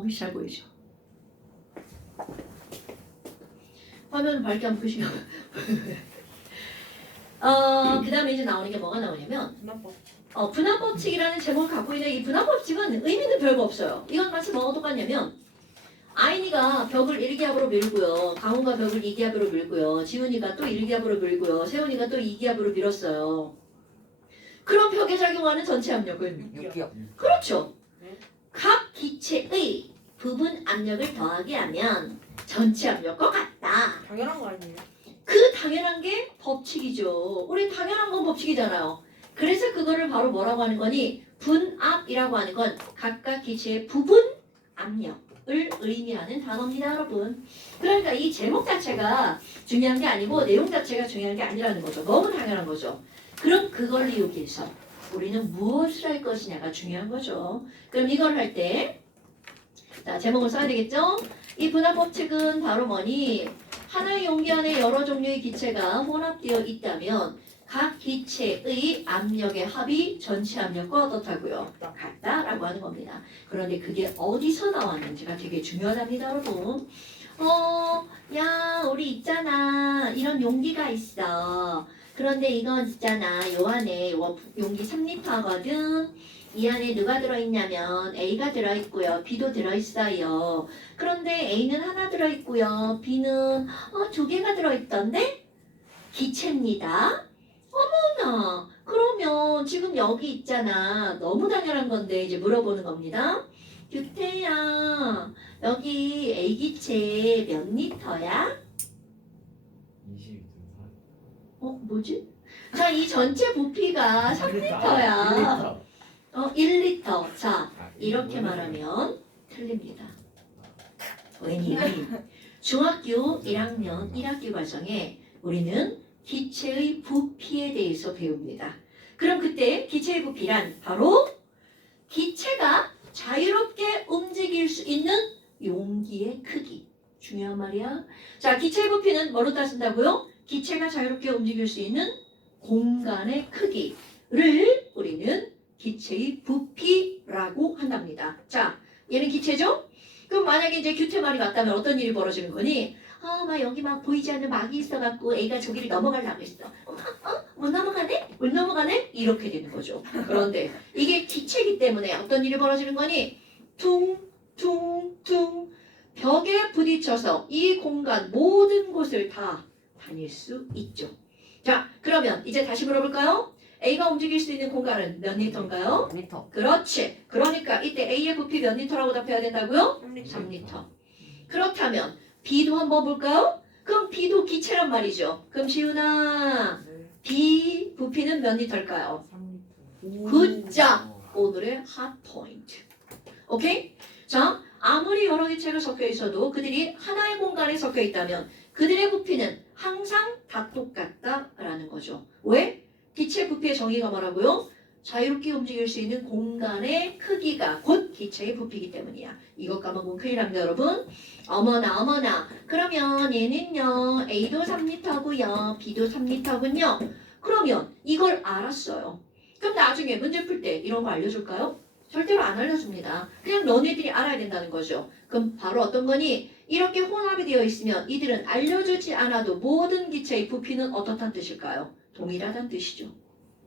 글씨 잘 보이죠? 화면 밝게 한번 보시면 그 다음에 이제 나오는 게 뭐가 나오냐면 분할법칙이라는 제목을 갖고 있는 이 분할법칙은 의미는 별거 없어요. 이건 마치 뭐가 똑같냐면 아인이가 벽을 1기압으로 밀고요. 강훈과 벽을 2기압으로 밀고요. 지훈이가 또 1기압으로 밀고요. 세훈이가 또 2기압으로 밀었어요. 그럼 벽에 작용하는 전체 압력은 6기압. 그렇죠. 각 기체의 부분 압력을 더하게 하면 전체 압력과 같다. 당연한 거 아니에요? 그 당연한 게 법칙이죠. 우리 당연한 건 법칙이잖아요. 그래서 그거를 바로 뭐라고 하는 거니? 분압이라고 하는 건 각각 기체의 부분 압력을 의미하는 단어입니다, 여러분. 그러니까 이 제목 자체가 중요한 게 아니고 내용 자체가 중요한 게 아니라는 거죠. 너무 당연한 거죠. 그럼 그걸 이용해서 우리는 무엇을 할 것이냐가 중요한 거죠. 그럼 이걸 할 때 자, 제목을 써야 되겠죠? 이 분압 법칙은 바로 뭐니? 하나의 용기 안에 여러 종류의 기체가 혼합되어 있다면 각 기체의 압력의 합이 전체 압력과 어떻다고요? 같다라고 하는 겁니다. 그런데 그게 어디서 나왔는지가 되게 중요하답니다, 여러분. 야, 우리 있잖아. 이런 용기가 있어. 그런데 이건 있잖아. 요 안에 용기 3리터거든. 이 안에 누가 들어있냐면 A가 들어있고요. B도 들어있어요. 그런데 A는 하나 들어있고요. B는 2개가 들어있던데? 기체입니다. 어머나. 그러면 지금 여기 있잖아. 너무 당연한 건데 이제 물어보는 겁니다. 규태야. 여기 A 기체 몇 리터야? 22.4. 뭐지? 자, 이 전체 부피가 3리터야. 1리터. 자, 이렇게 말하면 틀립니다. 왜냐면 중학교 1학년 1학기 과정에 우리는 기체의 부피에 대해서 배웁니다. 그럼 그때 기체의 부피란 바로 기체가 자유롭게 움직일 수 있는 용기의 크기. 중요한 말이야. 자, 기체의 부피는 뭐로 따진다고요? 기체가 자유롭게 움직일 수 있는 공간의 크기를 우리는 기체의 부피라고 한답니다. 자, 얘는 기체죠? 그럼 만약에 이제 규태 말이 맞다면 어떤 일이 벌어지는 거니? 막 여기 막 보이지 않는 막이 있어갖고 A가 저기를 넘어가려고 했어. 못 넘어가네? 못 넘어가네? 이렇게 되는 거죠. 그런데 이게 기체이기 때문에 어떤 일이 벌어지는 거니? 퉁퉁퉁 벽에 부딪혀서 이 공간 모든 곳을 다 다닐 수 있죠. 자, 그러면 이제 다시 물어볼까요? A가 움직일 수 있는 공간은 몇 리터인가요? 3리터. 그렇지. 그러니까 이때 A의 부피 몇 리터라고 답해야 된다고요? 3리터. 3리터. 그렇다면 B도 한번 볼까요? 그럼 B도 기체란 말이죠. 그럼 지훈아, B 부피는 몇 리터일까요? 3리터. 굿잡! 오늘의 핫 포인트. 오케이? 자, 아무리 여러 기체가 섞여 있어도 그들이 하나의 공간에 섞여 있다면 그들의 부피는 항상 다 똑같다라는 거죠. 왜? 기체 부피의 정의가 뭐라고요? 자유롭게 움직일 수 있는 공간의 크기가 곧 기체의 부피이기 때문이야. 이것 까먹으면 큰일 납니다, 여러분. 어머나. 그러면 얘는요, A도 3리터고요, B도 3리터군요. 그러면 이걸 알았어요. 그럼 나중에 문제 풀 때 이런 거 알려줄까요? 절대로 안 알려줍니다. 그냥 너네들이 알아야 된다는 거죠. 그럼 바로 어떤 거니? 이렇게 혼합이 되어 있으면 이들은 알려주지 않아도 모든 기체의 부피는 어떻다는 뜻일까요? 동일하다는 뜻이죠.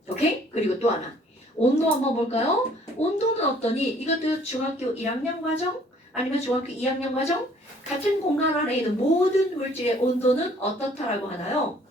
오케이? 그리고 또 하나. 온도 한번 볼까요? 온도는 어떠니? 이것도 중학교 1학년 과정? 아니면 중학교 2학년 과정? 같은 공간 안에 있는 모든 물질의 온도는 어떻다라고 하나요?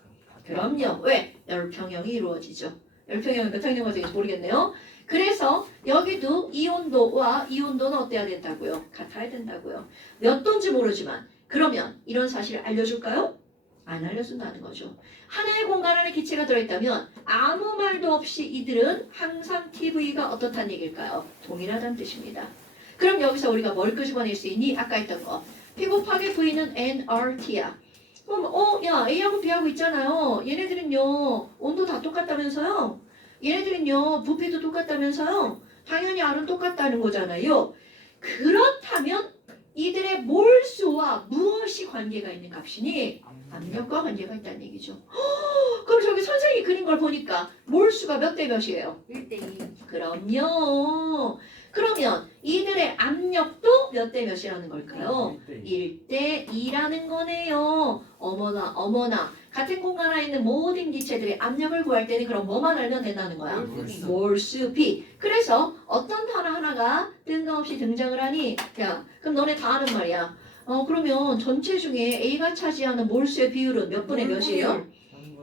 그럼요. 왜? 열평형이 이루어지죠. 열평형이 몇 학년 과정인지 모르겠네요. 그래서 여기도 이 온도와 이 온도는 어때야 된다고요? 같아야 된다고요. 몇 도인지 모르지만 그러면 이런 사실을 알려줄까요? 안 알려준다는 거죠. 하나의 공간 안에 기체가 들어있다면 아무 말도 없이 이들은 항상 TV가 어떻다는 얘기일까요? 동일하다는 뜻입니다. 그럼 여기서 우리가 뭘 끄집어낼 수 있니? 아까 했던 거. P 곱하기 V는 nRT야. 그럼 야 A하고 B하고 있잖아요. 얘네들은요 온도 다 똑같다면서요? 얘네들은요 부피도 똑같다면서요? 당연히 R은 똑같다는 거잖아요. 그렇다면 이들의 몰수와 무엇이 관계가 있는 값이니? 압력과 관계가 있다는 얘기죠. 그럼 저기 선생님이 그린 걸 보니까 몰수가 몇 대 몇이에요? 1대2. 그럼요. 그러면 이들의 압력도 몇 대 몇이라는 걸까요? 1대 2라는 거네요. 어머나 어머나. 같은 공간 안에 있는 모든 기체들이 압력을 구할 때는 그럼 뭐만 알면 된다는 거야? 몰수 B. 그래서 어떤 단어 하나가 뜬금없이 등장을 하니? 야, 그럼 너네 다 아는 말이야. 그러면 전체 중에 A가 차지하는 몰수의 비율은 몇 분의 몇이에요?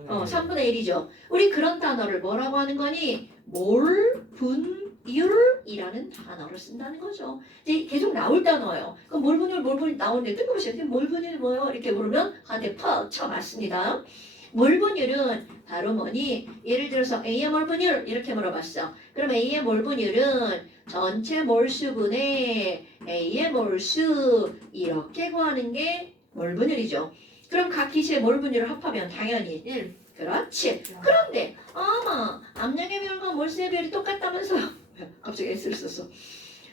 3분의 1이죠. 우리 그런 단어를 뭐라고 하는 거니? 몰분율이라는 단어를 쓴다는 거죠. 이제 계속 나올 단어예요. 그럼 몰분율 나오는데 뜬금없이 몰분율이 뭐예요? 이렇게 물으면 한테 퍽 쳐맞습니다. 몰분율은 바로 뭐니? 예를 들어서 A의 몰분율 이렇게 물어봤어. 그럼 A의 몰분율은 전체 몰수분의 A의 몰수 이렇게 구하는 게 몰분율이죠. 그럼 각 기체의 몰분율을 합하면 당연히 1. 그렇지. 그런데 압력의 비율과 몰수의 비율이 똑같다면서요. 갑자기 S를 썼어.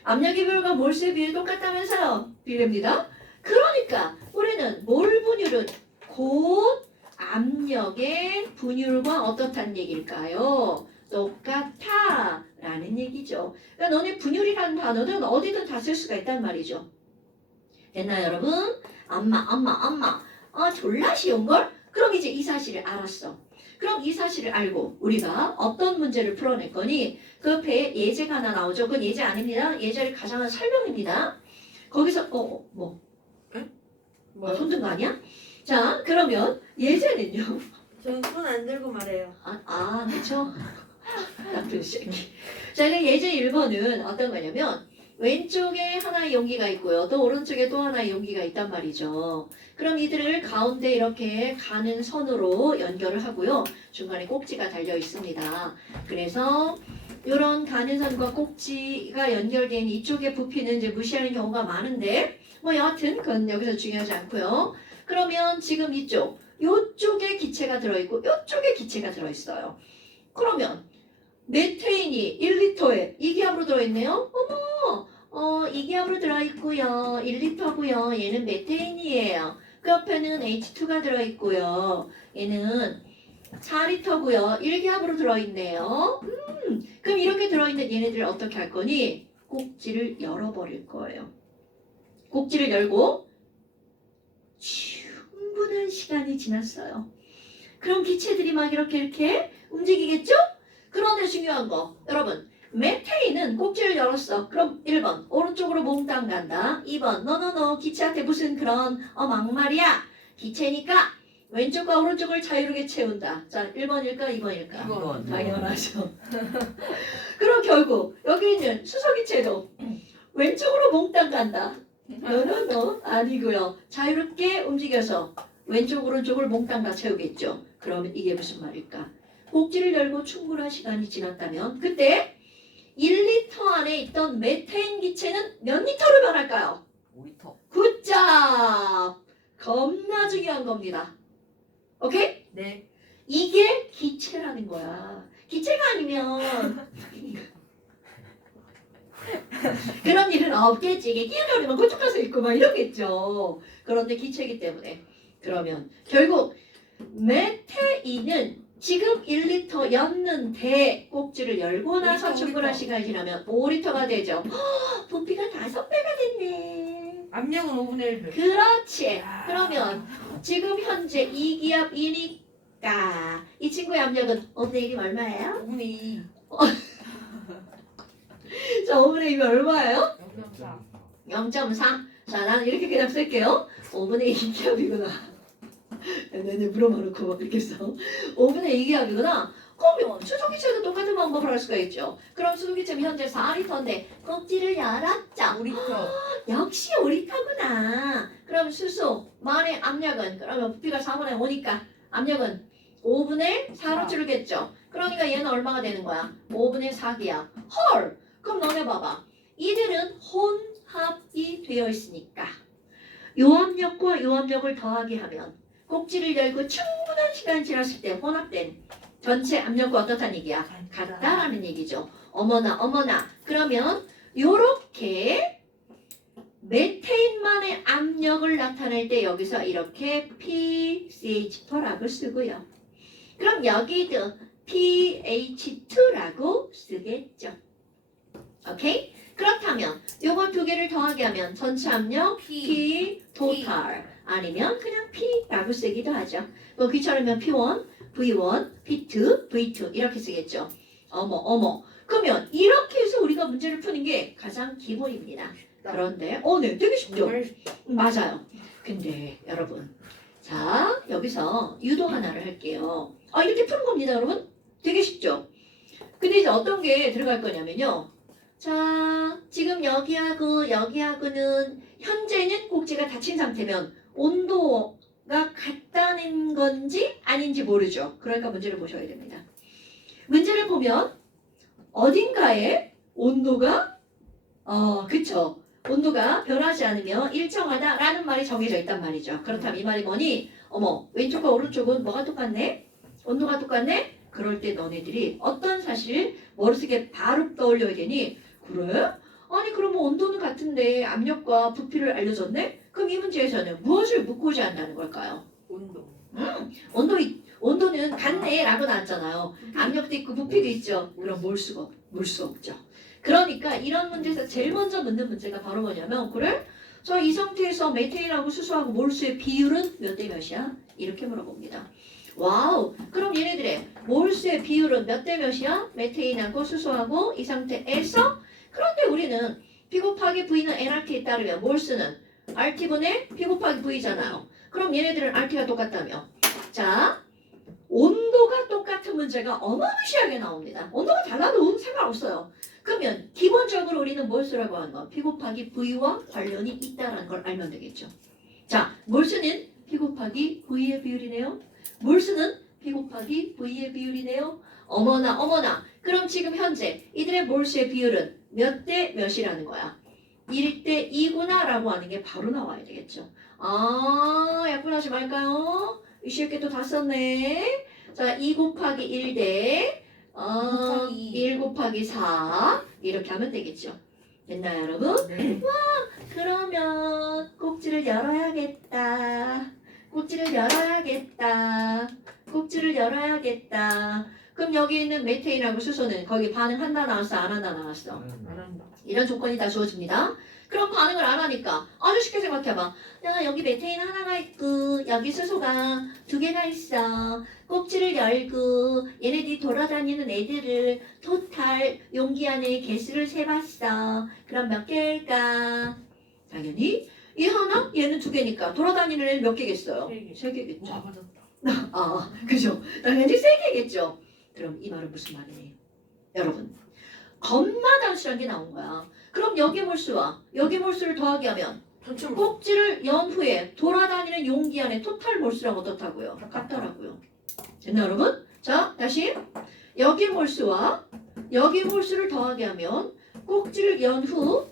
압력의 비율과 몰수의 비율이 똑같다면서요. 비례입니다. 그러니까 우리는 몰분율은 곧 압력의 분율과 어떻다는 얘기일까요? 똑같아 라는 얘기죠. 그러니까 너네 분율이라는 단어는 어디든 다 쓸 수가 있단 말이죠. 됐나요 여러분? 엄마 졸라 쉬운걸? 그럼 이제 이 사실을 알았어. 그럼 이 사실을 알고 우리가 어떤 문제를 풀어낼 거니? 그 옆에 예제가 하나 나오죠. 그건 예제 아닙니다. 예제를 가장한 설명입니다. 거기서 손든 거 아니야? 자 그러면 예제는요. 저는 손 안 들고 말해요. 그렇죠? 나쁜 새끼. 자 예제 1번은 어떤 거냐면 왼쪽에 하나의 용기가 있고요. 또 오른쪽에 또 하나의 용기가 있단 말이죠. 그럼 이들을 가운데 이렇게 가는 선으로 연결을 하고요. 중간에 꼭지가 달려 있습니다. 그래서 이런 가는 선과 꼭지가 연결된 이쪽의 부피는 이제 무시하는 경우가 많은데 여하튼 그건 여기서 중요하지 않고요. 그러면 지금 요쪽에 기체가 들어있고 요쪽에 기체가 들어있어요. 그러면 메테인이 1리터에 2기압으로 들어있네요. 어머 2기압으로 들어있고요. 1리터고요. 얘는 메테인이에요. 그 옆에는 H2가 들어있고요. 얘는 4리터고요. 1기압으로 들어있네요. 그럼 이렇게 들어있는 얘네들을 어떻게 할 거니? 꼭지를 열어버릴 거예요. 꼭지를 열고 충분한 시간이 지났어요. 그럼 기체들이 막 이렇게 움직이겠죠? 그런데 중요한 거 여러분 메테인은 꼭지를 열었어. 그럼 1번 오른쪽으로 몽땅 간다. 2번 너너너 기체한테 무슨 그런 막말이야. 기체니까 왼쪽과 오른쪽을 자유롭게 채운다. 자 1번일까 2번일까? 2번. 당연하죠. 그럼 결국 여기 있는 수소기체도 왼쪽으로 몽땅 간다. 너너너 아니고요. 자유롭게 움직여서 왼쪽 오른쪽을 몽땅 다 채우겠죠. 그러면 이게 무슨 말일까? 꼭지를 열고 충분한 시간이 지났다면 그때 1리터 안에 있던 메테인 기체는 몇 리터로 변할까요? 5리터. 굿잡! 겁나 중요한 겁니다. 오케이? 네. 이게 기체라는 거야. 기체가 아니면 그런 일은 없겠지. 이게 끼어가면 그쪽 가서 있고 막 이러겠죠. 그런데 기체이기 때문에 그러면 결국 메테인은 지금 1리터였는데 꼭지를 열고 나서 5리터, 충분한 5리터. 시간이 지나면 5리터가 되죠. 부피가 5배가 됐네. 압력은 5분의 1배. 그렇지. 그러면 지금 현재 2기압이니까 이 친구의 압력은 5분의 1이 얼마예요? 5분의 2. 자, 5분의 2가 얼마예요? 0.4. 0.3. 자, 나는 이렇게 그냥 쓸게요. 5분의 2기압이구나. 내내 물어봐놓고 막 이렇게 써. 5분의 2기압이구나. 그러면 수소기체도 똑같은 방법을 할 수가 있죠. 그럼 수소기체는 현재 4리터인데 꼭지를 열었죠. 5리터. 역시 5리터구나. 그럼 수소만의 압력은 그러면 부피가 4분의 5니까 압력은 5분의 4로 줄겠죠. 그러니까 얘는 얼마가 되는 거야? 5분의 4기압. 헐! 그럼 너네 봐봐. 이들은 혼합이 되어 있으니까 요 압력과 요 압력을 더하게 하면 꼭지를 열고 충분한 시간이 지났을 때 혼합된 전체 압력과 어떻다는 얘기야? 같다라는 얘기죠. 어머나. 그러면 요렇게 메테인만의 압력을 나타낼 때 여기서 이렇게 PCH4라고 쓰고요. 그럼 여기도 PH2라고 쓰겠죠. 오케이? 그렇다면 요거 두 개를 더하게 하면 전체 압력 P. P total 아니면 그냥 P라고 쓰기도 하죠. 뭐 귀찮으면 P1, V1, P2, V2 이렇게 쓰겠죠. 어머. 그러면 이렇게 해서 우리가 문제를 푸는 게 가장 기본입니다. 그런데 네, 되게 쉽죠? 정말 맞아요. 근데 여러분, 자 여기서 유도 하나를 할게요. 이렇게 푸는 겁니다, 여러분. 되게 쉽죠? 근데 이제 어떤 게 들어갈 거냐면요. 자, 지금 여기하고는 현재는 꼭지가 닫힌 상태면 온도가 같다는 건지 아닌지 모르죠. 그러니까 문제를 보셔야 됩니다. 문제를 보면 어딘가에 온도가 그쵸. 온도가 변하지 않으며 일정하다라는 말이 정해져 있단 말이죠. 그렇다면 이 말이 뭐니? 왼쪽과 오른쪽은 뭐가 똑같네? 온도가 똑같네? 그럴 때 너네들이 어떤 사실을 머릿속에 바로 떠올려야 되니? 그래? 아니 그러면 온도는 같은데 압력과 부피를 알려줬네? 그럼 이 문제에서는 무엇을 묻고자 한다는 걸까요? 온도. 온도는 같네 라고 나왔잖아요. 압력도 있고 부피도 있죠. 그럼 물 수 없죠. 그러니까 이런 문제에서 제일 먼저 묻는 문제가 바로 뭐냐면 그래? 자, 이 상태에서 메테인하고 수소하고 몰수의 비율은 몇 대 몇이야? 이렇게 물어봅니다. 와우. 그럼 얘네들의 몰수의 비율은 몇 대 몇이야? 메테인하고 수소하고 이 상태에서 그런데 우리는 P 곱하기 V는 nRT에 따르면 몰수는 RT분의 P 곱하기 V잖아요. 그럼 얘네들은 RT가 똑같다며. 자, 온도가 똑같은 문제가 어마무시하게 나옵니다. 온도가 달라도 상관없어요. 그러면 기본적으로 우리는 몰수라고 하는 건 P 곱하기 V와 관련이 있다는 걸 알면 되겠죠. 자, 몰수는 P 곱하기 V의 비율이네요. 몰수는 P 곱하기 V의 비율이네요. 어머나. 그럼 지금 현재 이들의 몰수의 비율은 몇 대 몇이라는 거야? 1대 2구나 라고 하는 게 바로 나와야 되겠죠. 약분하지 말까요? 쉽게 또 다 썼네. 자, 2 곱하기 1대 1 곱하기 4 이렇게 하면 되겠죠. 됐나요, 여러분? 네. 그러면 꼭지를 열어야겠다. 그럼 여기 있는 메테인하고 수소는 거기 반응한다 나왔어? 안 한다 나왔어? 안 한다. 이런 조건이 다 주어집니다. 그럼 반응을 안 하니까 아주 쉽게 생각해봐. 야, 여기 메테인 하나가 있고 여기 수소가 2개가 있어. 꼭지를 열고 얘네들이 돌아다니는 애들을 토탈 용기 안에 개수를 세봤어. 그럼 몇 개일까? 당연히 얘 하나, 얘는 2개니까 돌아다니는 애는 몇 개겠어요? 3개겠죠. 와 맞았다. 그죠? 당연히 3개겠죠. 그럼 이 말은 무슨 말이에요? 여러분, 겁나 단순한 게 나온 거야. 그럼 여기 몰수와 여기 몰수를 더하게 하면 전체 뭐 꼭지를 연 후에 돌아다니는 용기 안에 토탈 몰수랑 어떻다고요? 같더라고요. 됐나 여러분? 자, 다시 여기 몰수와 여기 몰수를 더하게 하면 꼭지를 연 후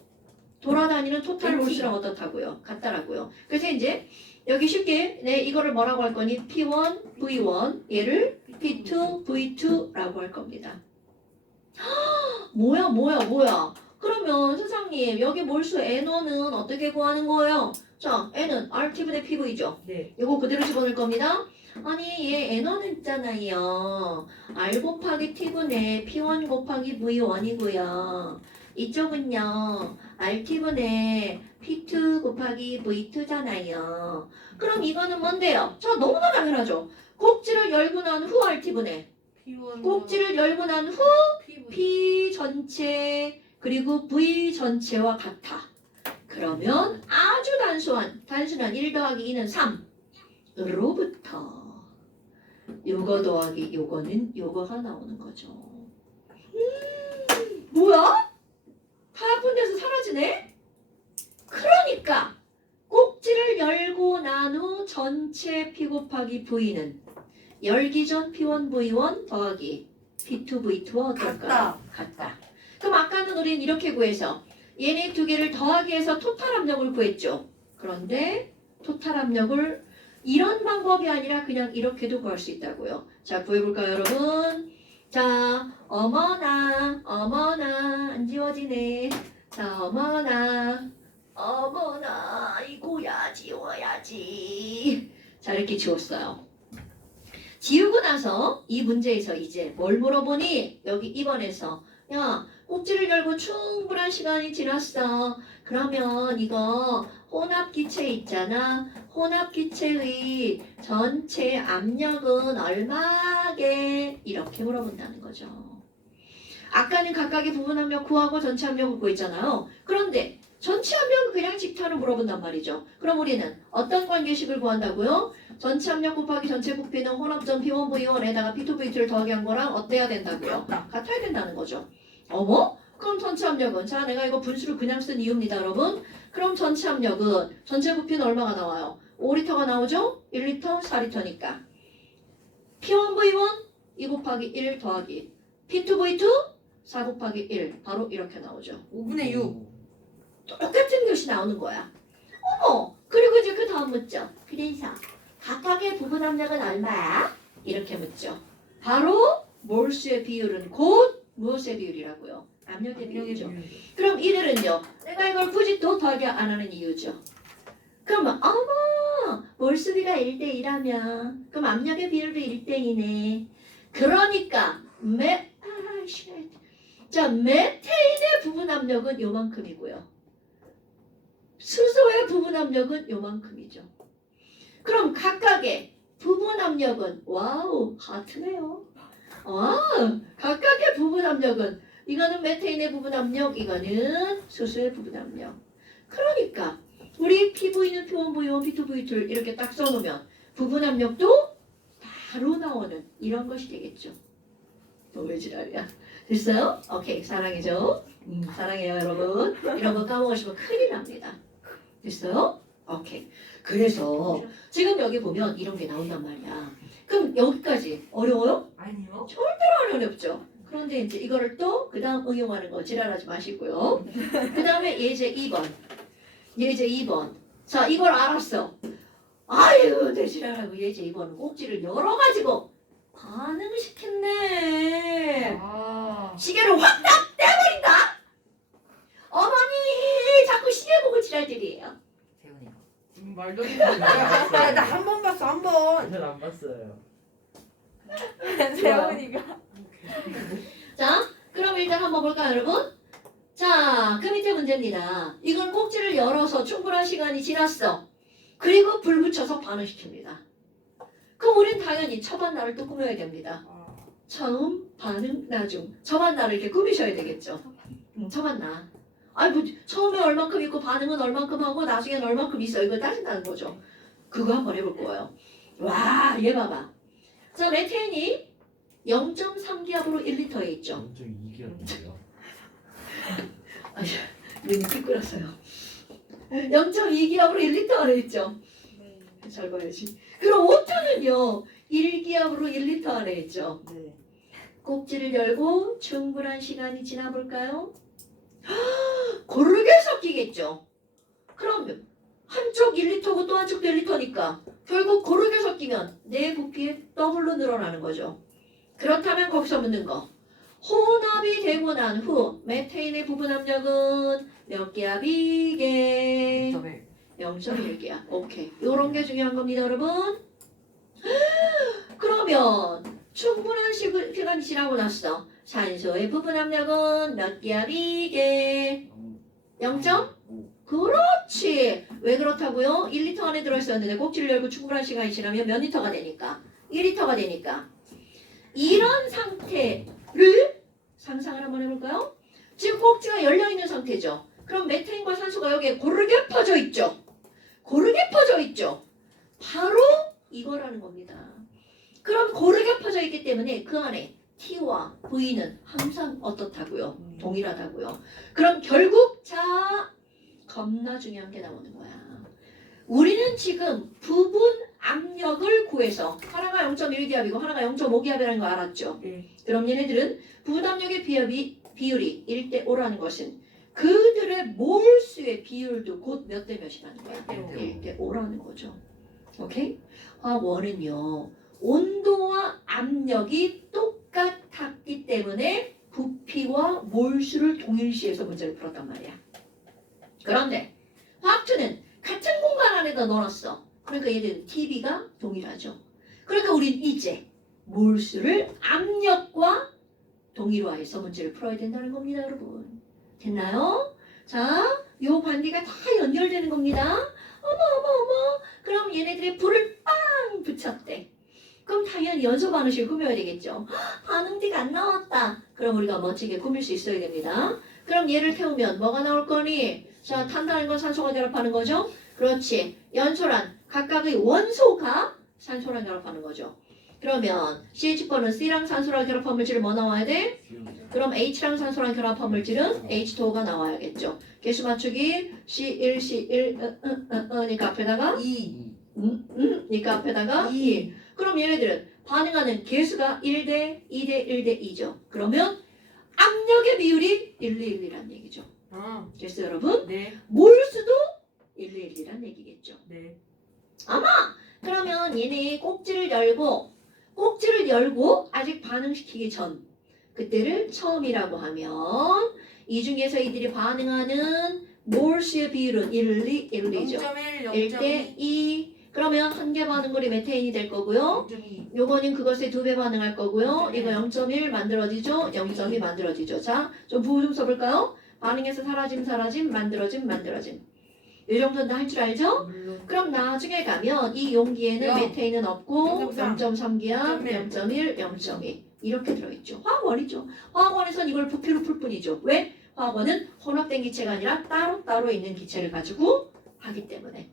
돌아다니는 토탈 몰수랑 어떻다고요? 같다라고요. 그래서 이제 여기 쉽게 이거를 뭐라고 할 거니? P1, V1 얘를 P2, V2라고 할 겁니다. 뭐야? 그러면 선생님 여기 몰수 N1은 어떻게 구하는 거예요? 자, N은 RT분의 PV죠. 네. 이거 그대로 집어넣을 겁니다. 아니 얘 N1은 있잖아요. R 곱하기 T분의 P1 곱하기 V1이고요. 이쪽은요 RT분의 P2 곱하기 V2잖아요. 그럼 이거는 뭔데요? 자, 너무나 당연하죠. 꼭지를 열고 난 후 RT분의 P1 꼭지를 열고 난 후 PV. P 전체 그리고 V 전체와 같아. 그러면 아주 단순한 1 더하기 2는 3으로부터 요거 더하기 요거는 요거가 나오는 거죠. 뭐야? 타협분돼서 사라지네? 그러니까 꼭지를 열고 난 후 전체 P 곱하기 V는 열기 전 P1 V1 더하기 P2 V2와 어떨까요? 같다. 그럼 아까는 우리는 이렇게 구해서 얘네 2개를 더하기 해서 토탈 압력을 구했죠. 그런데 토탈 압력을 이런 방법이 아니라 그냥 이렇게도 구할 수 있다고요. 자, 구해볼까요, 여러분? 자, 어머나 안 지워지네. 자, 어머나 이거야 지워야지. 자, 이렇게 지웠어요. 지우고 나서 이 문제에서 이제 뭘 물어보니? 여기 2번에서 야, 꼭지를 열고 충분한 시간이 지났어. 그러면 이거 혼합기체 있잖아. 혼합기체의 전체 압력은 얼마게? 이렇게 물어본다는 거죠. 아까는 각각의 부분 압력 구하고 전체 압력을 구했잖아요. 그런데 전체 압력은 그냥 직타로 물어본단 말이죠. 그럼 우리는 어떤 관계식을 구한다고요? 전체 압력 곱하기 전체 부피는 혼합점 P1, V1에다가 P2, V2를 더하기 한 거랑 어때야 된다고요? 같아야 된다는 거죠. 어머? 그럼 전체 압력은? 자, 내가 이거 분수를 그냥 쓴 이유입니다, 여러분. 그럼 전체 압력은 전체 부피는 얼마가 나와요? 5리터가 나오죠? 1리터, 4리터니까. P1, V1 2 곱하기 1 더하기 P2, V2 4 곱하기 1 바로 이렇게 나오죠. 5분의 6. 똑같은 것이 나오는 거야. 어머! 그리고 이제 그 다음 묻죠. 그래서 각각의 부분 압력은 얼마야? 이렇게 묻죠. 바로 몰수의 비율은 곧 무엇의 비율이라고요? 압력의 비율이죠. 그럼 이들은요. 내가 이걸 굳이 또 더하기 안 하는 이유죠. 그러면 어머! 몰수비가 1대 1하면 그럼 압력의 비율도 1대2네. 그러니까 자, 메테인의 부분 압력은 요만큼이고요. 수소의 부분 압력은 요만큼이죠. 그럼 각각의 부분 압력은 와우 같으네요. 각각의 부분 압력은 이거는 메테인의 부분 압력, 이거는 수소의 부분 압력. 그러니까 우리 PV는 P1, V1, P2, V2를 이렇게 딱 써놓으면 부분 압력도 바로 나오는 이런 것이 되겠죠. 왜 지랄이야? 됐어요? 오케이, 사랑이죠? 사랑해요, 여러분. 이런 거 까먹으시면 큰일 납니다. 됐어요? 오케이. 그래서 지금 여기 보면 이런 게 나온단 말이야. 그럼 여기까지 어려워요? 아니요. 절대로 안 어렵죠. 그런데 이제 이거를 또 그 다음 응용하는 거 지랄하지 마시고요. 그 다음에 예제 2번. 예제 2번. 자, 이걸 알았어. 아유, 내 지랄하고 예제 2번은 꼭지를 열어가지고 반응시켰네. 아. 시계를 확 떼버린다. 어머니 자꾸 시계 보고 지랄들이에요. 세훈이가. 말도 안 돼. 나 한 번 봤어, 한 번. 전 안 봤어요. 세훈이가. 자, 그럼 일단 한번 볼까요, 여러분? 자, 그 밑에 문제입니다. 이건 꼭지를 열어서 충분한 시간이 지났어. 그리고 불 붙여서 반응시킵니다. 그럼 우린 당연히 처반날을 또 꾸며야 됩니다. 처음, 반응, 나중. 처반날을 이렇게 꾸미셔야 되겠죠. 처반날. 아니 뭐 처음에 얼만큼 있고 반응은 얼만큼 하고 나중에는 얼만큼 있어. 이걸 따진다는 거죠. 그거 한번 해볼 거예요. 와, 얘 봐봐. 자, 메테인이 0.3기압으로 1리터에 있죠. 0.2기였는데요. 아니, 눈이 삐뚤었어요. 0.2기압으로 1리터 안에 있죠. 잘 봐야지. 그럼 오토는요 1기압으로 1리터 안에 있죠. 네. 꼭지를 열고 충분한 시간이 지나 볼까요? 고르게 섞이겠죠. 그러면 한쪽 1리터고 또 한쪽도 1리터니까 결국 고르게 섞이면 내 부피에 더블로 늘어나는 거죠. 그렇다면 거기서 묻는 거. 혼합이 되고 난 후 메테인의 부분 압력은 몇 기압이게? 0.1기압. 오케이. 요런 게 중요한 겁니다, 여러분. 그러면 충분한 시간이 지나고 났어. 산소의 부분 압력은 몇 기압이게? 0. 그렇지. 왜 그렇다고요? 1리터 안에 들어있었는데 꼭지를 열고 충분한 시간이 지나면 몇 리터가 되니까? 1리터가 되니까. 이런 상태를 상상을 한번 해볼까요? 지금 꼭지가 열려있는 상태죠. 그럼 메테인과 산소가 여기에 고르게 퍼져 있죠. 고르게 퍼져 있죠. 바로 이거라는 겁니다. 그럼 고르게 퍼져 있기 때문에 그 안에 T와 V는 항상 어떻다고요? 동일하다고요. 그럼 결국 자 겁나 중요한 게 나오는 거야. 우리는 지금 부분 압력을 구해서 하나가 0.1기압이고 하나가 0.5기압이라는 거 알았죠? 네. 그럼 얘네들은 부분 압력의 비율이 1대 5라는 것은 그들의 몰수의 비율도 곧 몇 대 몇이라는 거야? 1대 5라는 거죠. 오케이? 화원은요. 온도와 압력이 똑같았기 때문에 부피와 몰수를 동일시해서 문제를 풀었단 말이야. 그런데 화학2는 같은 공간 안에다 넣어놨어. 그러니까 얘들은 TB가 동일하죠. 그러니까 우린 이제 몰수를 압력과 동일화해서 문제를 풀어야 된다는 겁니다, 여러분. 됐나요? 자, 요 관계가 다 연결되는 겁니다. 어머. 그럼 얘네들이 불을 빵 붙였대. 그럼 당연히 연소 반응식을 꾸며야 되겠죠. 반응띠가 안 나왔다. 그럼 우리가 멋지게 꾸밀 수 있어야 됩니다. 그럼 얘를 태우면 뭐가 나올 거니? 자, 탄다는 건 산소가 결합하는 거죠. 그렇지. 연소란 각각의 원소가 산소랑 결합하는 거죠. 그러면 CH4는 C랑 산소랑 결합한 물질은 뭐 나와야 돼? 그럼 H랑 산소랑 결합한 물질은 H2O가 나와야겠죠. 개수 맞추기 C1, C1, 니까 앞에다가 2. 니까 앞에다가 2. 그럼 얘네들은 반응하는 개수가 1대 2대 1대 2죠. 그러면 압력의 비율이 1:1이란 얘기죠. 됐어요, 여러분? 네. 몰수도 1:1이란 얘기겠죠. 네. 그러면 얘네 꼭지를 열고 아직 반응시키기 전 그때를 처음이라고 하면 이 중에서 이들이 반응하는 몰수의 비율은 1:2죠. 0.1, 1대 2. 그러면 한 개 반응물이 메테인이 될 거고요. 0.2. 요거는 그것의 2배 반응할 거고요. 이거 0.1 만들어지죠. 0.2 만들어지죠. 자, 좀 부호 좀 써볼까요? 반응에서 사라짐, 만들어짐. 이 정도는 다 할 줄 알죠? 물론. 그럼 나중에 가면 이 용기에는 영. 메테인은 없고 0.3, 0.3기압, 0.1, 0.2 이렇게 들어있죠. 화학원이죠. 화학원에선 이걸 부피로 풀 뿐이죠. 왜? 화학원은 혼합된 기체가 아니라 따로따로 있는 기체를 가지고 하기 때문에.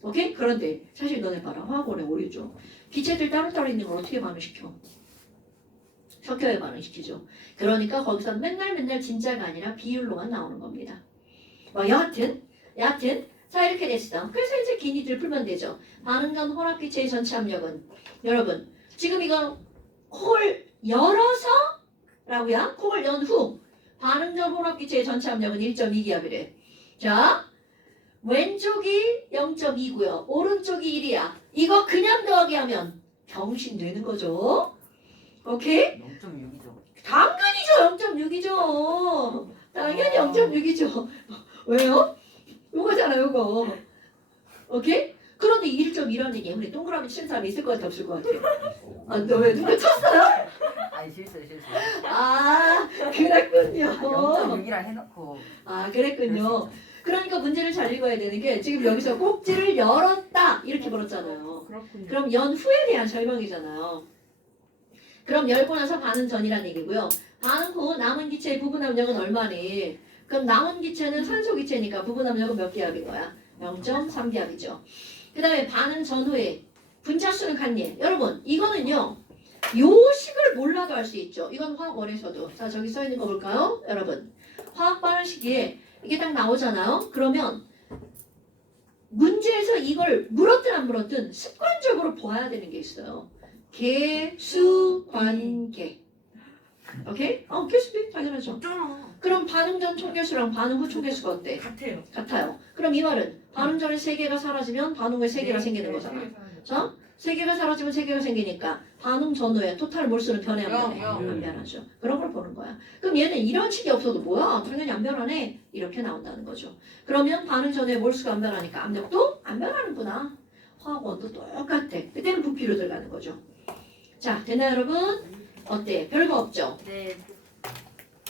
오케이? 그런데 사실 너네 봐라. 화학원에 오류죠. 기체들 따로따로 있는 걸 어떻게 반응시켜? 섞여야 반응시키죠. 그러니까 거기서 맨날 진짜가 아니라 비율로만 나오는 겁니다. 여하튼 자 이렇게 됐어. 그래서 이제 기니들 풀면 되죠. 반응 전 혼합 기체의 전체 압력은 여러분 지금 이거 콜 열어서 라고요? 콜 연 후 반응 전 혼합 기체의 전체 압력은 1.2기압이래. 자 왼쪽이 0.2고요. 오른쪽이 1이야. 이거 그냥 더하기 하면 병신 되는 거죠. 오케이? 0.6이죠. 당연히죠. 0.6이죠. 당연히 0.6이죠. 왜요? 요거잖아 요거. 오케이? 그런데 1.2라는 얘기 우리 동그라미 치는 사람이 있을 것 같아 없을 것 같아? 아, 너 왜 누가 쳤어요? 아니 실수. 아 그랬군요. 0.6이라 해놓고 아 그랬군요. 그러니까 문제를 잘 읽어야 되는 게 지금 여기서 꼭지를 열었다 이렇게 벌었잖아요. 그렇군요. 그럼 연 후에 대한 설명이잖아요. 그럼 열고 나서 반응 전이라는 얘기고요. 반응 후 남은 기체의 부분 압력은 얼마니? 그럼 남은 기체는 산소 기체니까 부분 압력은 몇 기압인 거야? 0.3기압이죠. 그 다음에 반응 전후에 분자수는 같니? 여러분 이거는요. 요 식을 몰라도 알 수 있죠. 이건 화학원에서도. 자 저기 써 있는 거 볼까요? 여러분 화학 반응식에 이게 딱 나오잖아요. 그러면 문제에서 이걸 물었든 안 물었든 습관적으로 봐야 되는 게 있어요. 개수 관계. 오케이? 개수비 당연하죠. 없잖아. 그럼 반응 전 총개수랑 반응 후 총개수가 어때? 같아요. 같아요. 그럼 이 말은 반응 전에 3개가 사라지면 반응 후에 3개가 생기는 거잖아. 자, 3개가 사라지면 3개가 생기니까 반응 전후에 토탈 몰수는 변해 안 변해? 영. 안 변하죠. 그런 걸 보는 거야. 그럼 얘는 이런 식이 없어도 뭐야? 당연히 안 변하네. 이렇게 나온다는 거죠. 그러면 반응 전에 몰수가 안 변하니까 압력도 안 변하는구나. 화학원도 똑같아. 그때는 부피로 들어가는 거죠. 자, 됐나요 여러분? 어때? 별거 없죠? 네.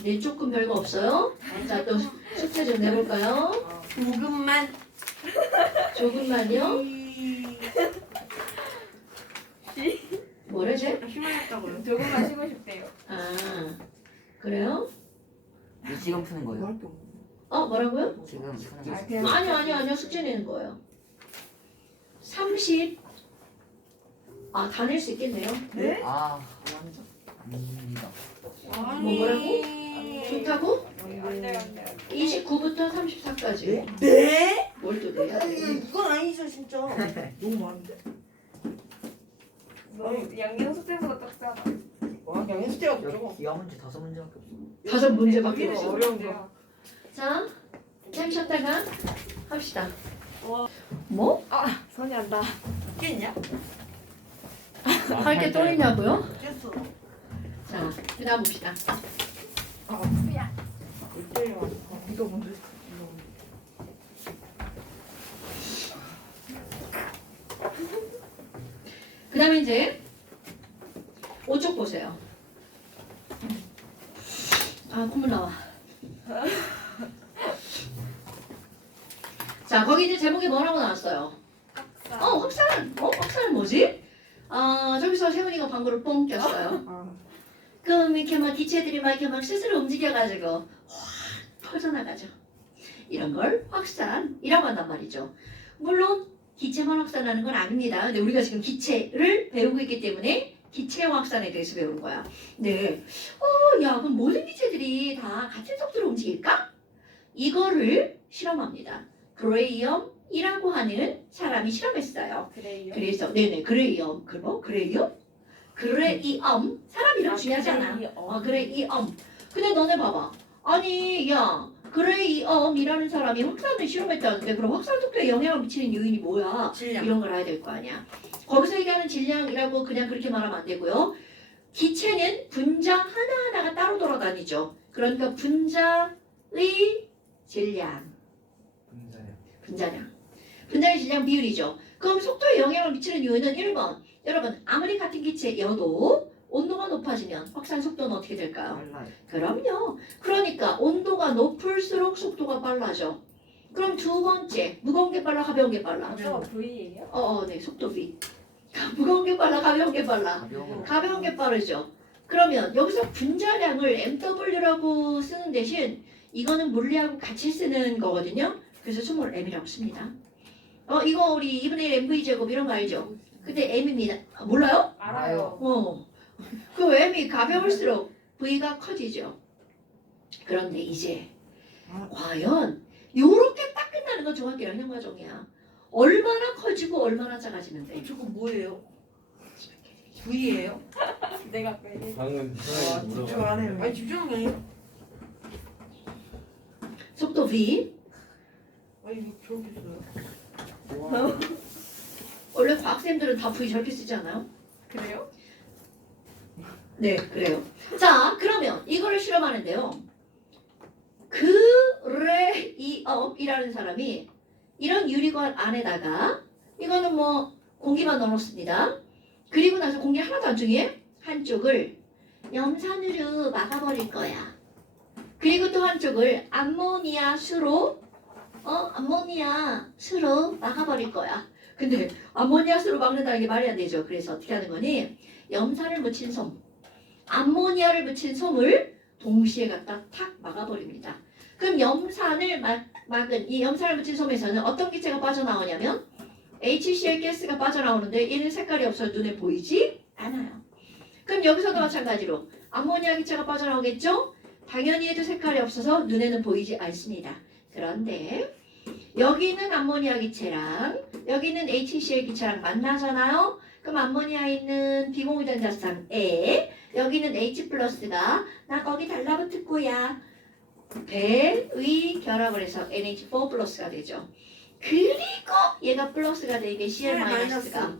네, 조금 별거 없어요. 자, 또 숙제 좀 내볼까요? 조금만. 조금만요. 뭐래지? 심하셨다고요. 조금만 쉬고 싶대요. 아, 그래요? 지금 푸는 거예요. 뭐할 게 없네. 뭐라고요? 지금 푸는 아, 거예요. 그냥 아니요. 숙제 내는 거예요. 30. 다 낼 수 있겠네요. 네? 아 완전 아닙니다. 뭐라고? 좋다고? 안 돼요, 안 돼요. 29부터 34까지. 네? 뭘 또 내야 돼? 이건 아니죠 진짜. 너무 많은데. 너무 양양 숙제보다 적잖아. 와 그냥 숫자가 더 적어. 여기 기하 문제 5문제밖에 없어. 5문제밖에 이거 없어. 어려운 거. 자, 짬 쉬었다가 합시다. 와. 뭐? 손이 안 닿아. 깼냐? 할 게 떨리냐고요? 깼어. 자, 그다음 봅시다. 이때요. 이거 먼저. 그 다음에 이제 5쪽 보세요. 자, 거기 이제 제목이 뭐라고 나왔어요? 학사. 확산. 확산은 뭐지? 저기서 세훈이가 방구를 뻥 꼈어요. 그럼 이렇게 막 기체들이 막 이렇게 막 스스로 움직여가지고 확 퍼져나가죠. 이런 걸 확산이라고 한단 말이죠. 물론 기체만 확산하는 건 아닙니다. 근데 우리가 지금 기체를 배우고 있기 때문에 기체 확산에 대해서 배우는 거야. 네. 야, 그럼 모든 기체들이 다 같은 속도로 움직일까? 이거를 실험합니다. 그레이엄이라고 하는 사람이 실험했어요. 그래요? 그래서 네네 그레이엄 그레이엄 사람 이름 중요하지 않아. 그레이엄. 근데 너네 봐봐. 아니 야 그레이엄이라는 사람이 확산을 실험했다는데 그럼 확산 속도에 영향을 미치는 요인이 뭐야? 질량. 이런 걸 알아야 될 거 아니야. 거기서 얘기하는 질량이라고 그냥 그렇게 말하면 안 되고요. 기체는 분자 하나하나가 따로 돌아다니죠. 그러니까 분자의 질량. 분자의 질량 비율이죠. 그럼 속도에 영향을 미치는 요인은 1번. 여러분 아무리 같은 기체여도 온도가 높아지면 확산 속도는 어떻게 될까요? 빨라요. 그럼요. 그러니까 온도가 높을수록 속도가 빨라져. 그럼 두 번째 무거운 게 빨라 가벼운 게 빨라? 저거 V예요? 네 속도 V. 무거운 게 빨라 가벼운 게 빨라? 가벼워. 가벼운 게 빠르죠. 그러면 여기서 분자량을 MW라고 쓰는 대신 이거는 물리하고 같이 쓰는 거거든요. 그래서 충분히 M이라고 씁니다. 이거 우리 2분의 1 MV 제곱 이런 거 알죠? 근데 M입니다. 몰라요? 알아요. 그 M이 가벼울수록 V가 커지죠. 그런데 이제 과연 요렇게 딱 끝나는 건 정확히 영양 과정이야. 얼마나 커지고 얼마나 작아지면 돼? 저거 뭐예요? V예요? 내가 아까 얘기했 방금 집중 안 해요. 아니 집중은 해요. 속도 V. 아니 이거 저렇게 써요. 원래 과학생들은 다 V 저렇게 쓰지 않아요? 그래요? 네, 그래요. 자, 그러면 이거를 실험하는데요. 그레이엄이라는 사람이 이런 유리관 안에다가 이거는 뭐 공기만 넣어놓습니다. 그리고 나서 공기 하나도 안 중에 한쪽을 염산으로 막아버릴 거야. 그리고 또 한쪽을 암모니아 수로 막아버릴 거야. 근데 암모니아 수로 막는다는 게 말이 안 되죠. 그래서 어떻게 하는 거니? 염산을 묻힌 솜, 암모니아를 묻힌 솜을 동시에 갖다 탁 막아버립니다. 그럼 염산을 막은 이 염산을 묻힌 솜에서는 어떤 기체가 빠져나오냐면 HCl 가스가 빠져나오는데 얘는 색깔이 없어서 눈에 보이지 않아요. 그럼 여기서도 마찬가지로 암모니아 기체가 빠져나오겠죠? 당연히 얘도 색깔이 없어서 눈에는 보이지 않습니다. 그런데 여기는 암모니아 기체랑 여기는 HCl 기체랑 만나잖아요. 그럼 암모니아에 있는 비공유전자쌍에 여기는 H 플러스가 나 거기 달라붙을 거야. 배의 결합을 해서 NH4 플러스가 되죠. 그리고 얘가 플러스가 되게 Cl 마이너스가.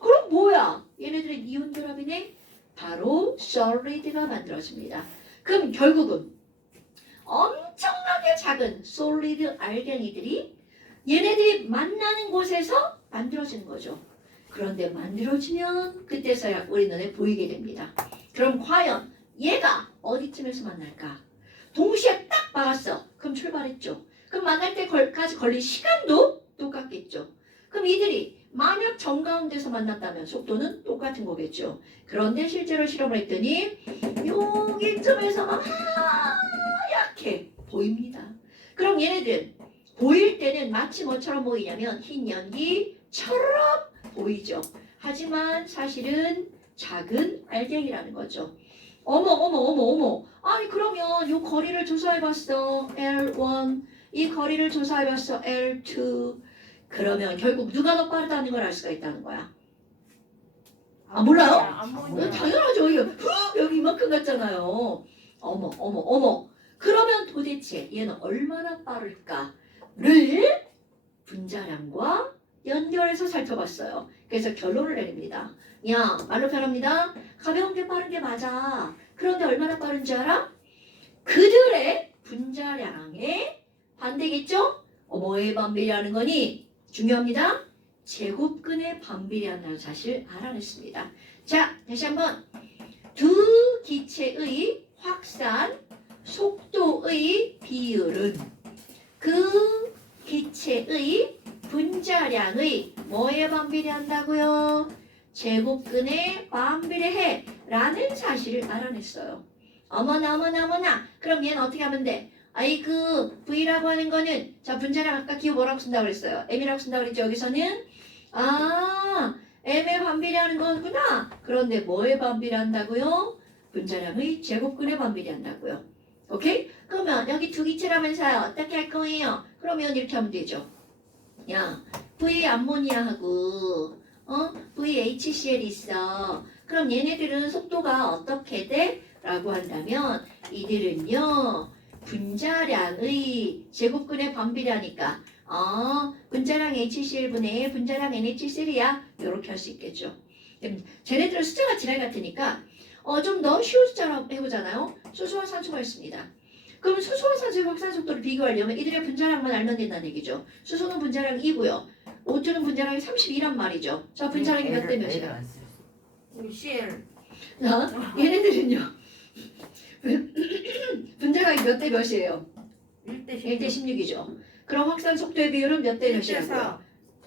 그럼 뭐야? 얘네들의 이온 결합이네. 바로 솔리드가 만들어집니다. 그럼 결국은 엄청나게 작은 솔리드 알갱이들이 얘네들이 만나는 곳에서 만들어지는 거죠. 그런데 만들어지면 그때서야 우리 눈에 보이게 됩니다. 그럼 과연 얘가 어디쯤에서 만날까? 동시에 딱 막았어. 그럼 출발했죠. 그럼 만날 때까지 걸린 시간도 똑같겠죠. 그럼 이들이 만약 정가운데서 만났다면 속도는 똑같은 거겠죠. 그런데 실제로 실험을 했더니 여기쯤에서만 하얗게 보입니다. 그럼 얘네들은 보일 때는 마치 뭐처럼 보이냐면 흰 연기처럼 보이죠. 하지만 사실은 작은 알갱이라는 거죠. 어머. 아니 그러면 이 거리를 조사해봤어. L1. 이 거리를 조사해봤어. L2. 그러면 결국 누가 더 빠르다는 걸 알 수가 있다는 거야. 몰라요? 암모니아. 당연하죠. 이거 여기 이만큼 같잖아요. 어머. 그러면 도대체 얘는 얼마나 빠를까를 분자량과 연결해서 살펴봤어요. 그래서 결론을 내립니다. 야, 말로 표현합니다. 가벼운 게 빠른 게 맞아. 그런데 얼마나 빠른지 알아? 그들의 분자량의 반대겠죠? 뭐의 반비례하는 거니? 중요합니다. 제곱근의 반비례한다는 사실 알아냈습니다. 자, 다시 한번 두 기체의 확산 속도의 비율은 그 기체 기체의 분자량의 뭐에 반비례한다고요? 제곱근에 반비례해 라는 사실을 알아냈어요. 어머나. 그럼 얘는 어떻게 하면 돼? 아이 그 V라고 하는 거는 자 분자량 아까 기호 뭐라고 쓴다고 그랬어요? M이라고 쓴다고 그랬죠. 여기서는 M에 반비례하는 거구나. 그런데 뭐에 반비례한다고요? 분자량의 제곱근에 반비례한다고요. 오케이? 그러면 여기 두 기체라면서요. 어떻게 할 거예요? 그러면 이렇게 하면 되죠. 야, V 암모니아하고 VHCl이 있어. 그럼 얘네들은 속도가 어떻게 돼? 라고 한다면 이들은요. 분자량의 제곱근에 반비례하니까 분자량 HCl분의 분자량 NHCl이야. 이렇게 할 수 있겠죠. 쟤네들은 숫자가 지랄 같으니까 좀 더 쉬운 숫자로 해보잖아요. 수소와 산소가 있습니다. 그럼 수소와 산소의 확산 속도를 비교하려면 이들의 분자량만 알면 된다는 얘기죠. 수소는 분자량 2고요. O2는 분자량이 32란 말이죠. 자, 분자량이 몇 대 몇이야? 우리 CL 자, 얘네들은요. 분자량이 몇 대 몇이에요? 1대 1대 16이죠. 그럼 확산 속도의 비율은 몇 대 1대 몇이라고요? 4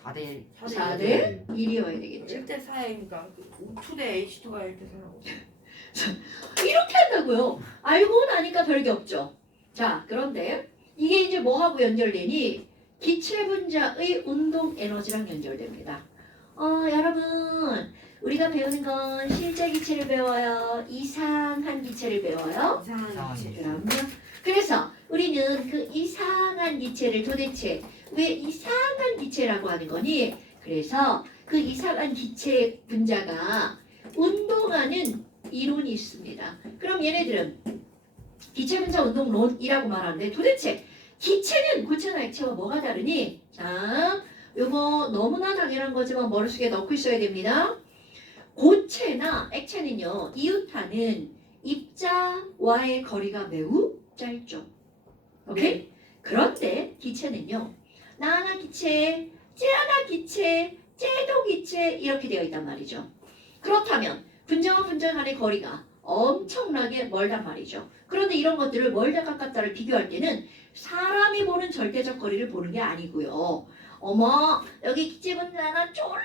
4대 4대 1이어야 되겠죠. 1대 4니까 2대 H2가 1대 4라고 이렇게 한다고요. 알고 나니까 별게 없죠. 자, 그런데 이게 이제 뭐하고 연결되니? 기체 분자의 운동 에너지랑 연결됩니다. 여러분, 우리가 배우는 건 실제 기체를 배워요? 이상한 기체를 배워요? 이상한 기체 그럼요. 그래서 우리는 그 이상한 기체를 도대체 왜 이상한 기체라고 하는 거니? 그래서 그 이상한 기체 분자가 운동하는 이론이 있습니다. 그럼 얘네들은 기체 분자 운동론이라고 말하는데 도대체 기체는 고체나 액체와 뭐가 다르니? 자, 요거 너무나 당연한 거지만 머릿속에 넣고 있어야 됩니다. 고체나 액체는요, 이웃하는 입자와의 거리가 매우 짧죠. 오케이? 그런데 기체는요, 나나 기체, 째하나 기체, 째도 기체 이렇게 되어 있단 말이죠. 그렇다면 분자와 분자 간의 거리가 엄청나게 멀단 말이죠. 그런데 이런 것들을 멀다 가깝다를 비교할 때는 사람이 보는 절대적 거리를 보는 게 아니고요. 어머, 여기 기체 분자가 졸라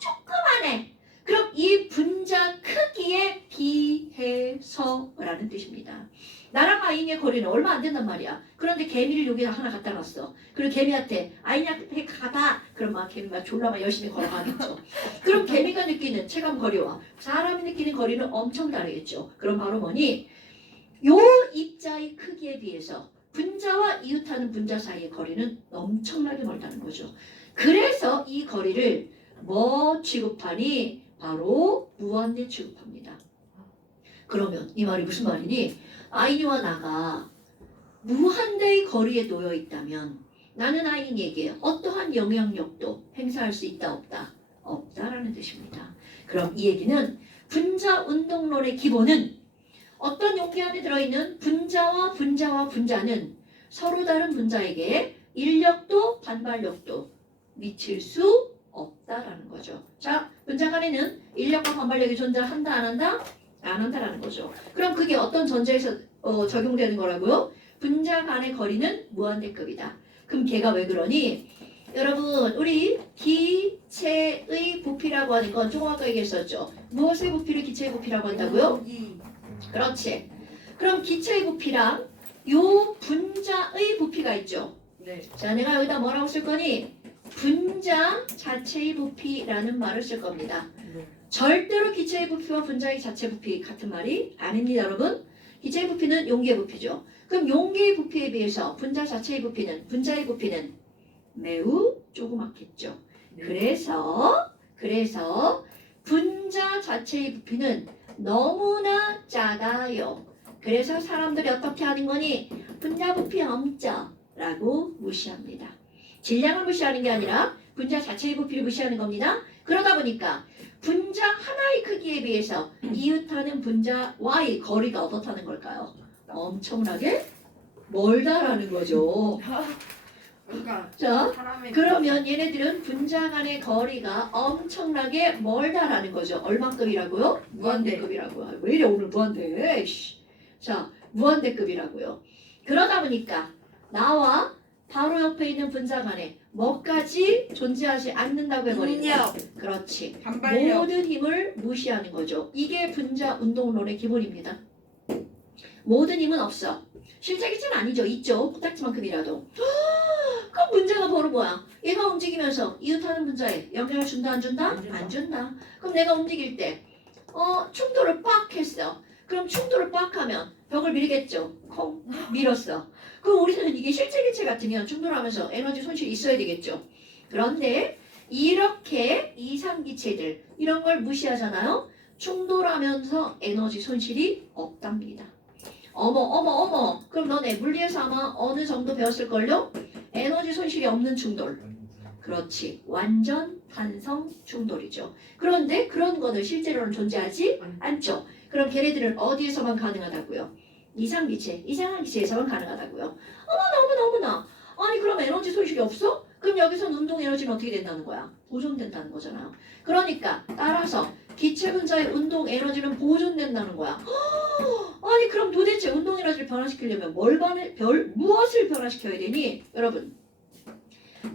조그만해. 그럼 이 분자 크기에 비해서라는 뜻입니다. 나랑 아이의 거리는 얼마 안 된단 말이야. 그런데 개미를 여기다 하나 갖다 놨어. 그리고 개미한테 아이한테 가봐. 그럼 막 개미가 졸라 막 열심히 걸어가겠죠. 그럼 개미가 느끼는 체감 거리와 사람이 느끼는 거리는 엄청 다르겠죠. 그럼 바로 뭐니? 요 입자의 크기에 비해서 분자와 이웃하는 분자 사이의 거리는 엄청나게 멀다는 거죠. 그래서 이 거리를 뭐 취급하니? 바로 무한대 취급합니다. 그러면 이 말이 무슨 말이니? 아이니와 나가 무한대의 거리에 놓여 있다면 나는 아이니에게 어떠한 영향력도 행사할 수 있다 없다? 없다라는 뜻입니다. 그럼 이 얘기는 분자 운동론의 기본은 어떤 용기 안에 들어있는 분자와 분자는 서로 다른 분자에게 인력도 반발력도 미칠 수 없다라는 거죠. 자, 분자 간에는 인력과 반발력이 존재한다 안 한다? 안 한다라는 거죠. 그럼 그게 어떤 전제에서 적용되는 거라고요? 분자 간의 거리는 무한대급이다. 그럼 걔가 왜 그러니? 여러분, 우리 기체의 부피라고 하는 건 조금 아까 얘기했었죠. 무엇의 부피를 기체의 부피라고 한다고요? 여기 그렇지. 그럼 기체의 부피랑 요 분자의 부피가 있죠. 네 자, 내가 여기다 뭐라고 쓸 거니? 분자 자체의 부피라는 말을 쓸 겁니다. 네. 절대로 기체의 부피와 분자의 자체 부피 같은 말이 아닙니다, 여러분. 기체의 부피는 용기의 부피죠. 그럼 용기의 부피에 비해서 분자 자체의 부피는, 분자의 부피는 매우 조그맣겠죠. 그래서 분자 자체의 부피는 너무나 작아요. 그래서 사람들이 어떻게 하는 거니? 분자 부피 엄짜라고 무시합니다. 질량을 무시하는 게 아니라 분자 자체의 부피를 무시하는 겁니다. 그러다 보니까 분자 하나의 크기에 비해서 이웃하는 분자와의 거리가 어떻다는 걸까요? 엄청나게 멀다라는 거죠. 그러니까 자, 사람의 그러면 얘네들은 분자 간의 거리가 엄청나게 멀다라는 거죠. 얼마급이라고요? 무한대급이라고요. 왜 이래 오늘 무한대? 자, 무한대급이라고요. 그러다 보니까 나와 바로 옆에 있는 분자 간에 뭐까지 존재하지 않는다고 해버리는 거야. 능력, 그렇지. 반발력. 모든 힘을 무시하는 거죠. 이게 분자 운동론의 기본입니다. 모든 힘은 없어. 실제 기체는 아니죠. 있죠. 코딱지만큼이라도. 그럼 문제가 바로 뭐야? 얘가 움직이면서 이웃하는 분자에 영향을 준다 안 준다? 안 준다. 안 준다. 그럼 내가 움직일 때 충돌을 빡 했어. 그럼 충돌을 빡 하면 벽을 밀겠죠. 콩 밀었어. 그럼 우리는 이게 실제 기체 같으면 충돌하면서 에너지 손실이 있어야 되겠죠. 그런데 이렇게 이상 기체들 이런 걸 무시하잖아요. 충돌하면서 에너지 손실이 없답니다. 어머. 그럼 너네 물리에서 아마 어느 정도 배웠을걸요? 에너지 손실이 없는 충돌. 그렇지. 완전 탄성 충돌이죠. 그런데 그런 거는 실제로는 존재하지 않죠. 그럼 걔네들은 어디에서만 가능하다고요? 이상한 기체에서만 가능하다고요. 어머나. 아니 그럼 에너지 손실이 없어? 그럼 여기서 운동 에너지는 어떻게 된다는 거야? 보존된다는 거잖아요. 그러니까 따라서 기체 분자의 운동 에너지는 보존된다는 거야. 아니 그럼 도대체 운동 에너지를 변화시키려면 무엇을 변화시켜야 되니? 여러분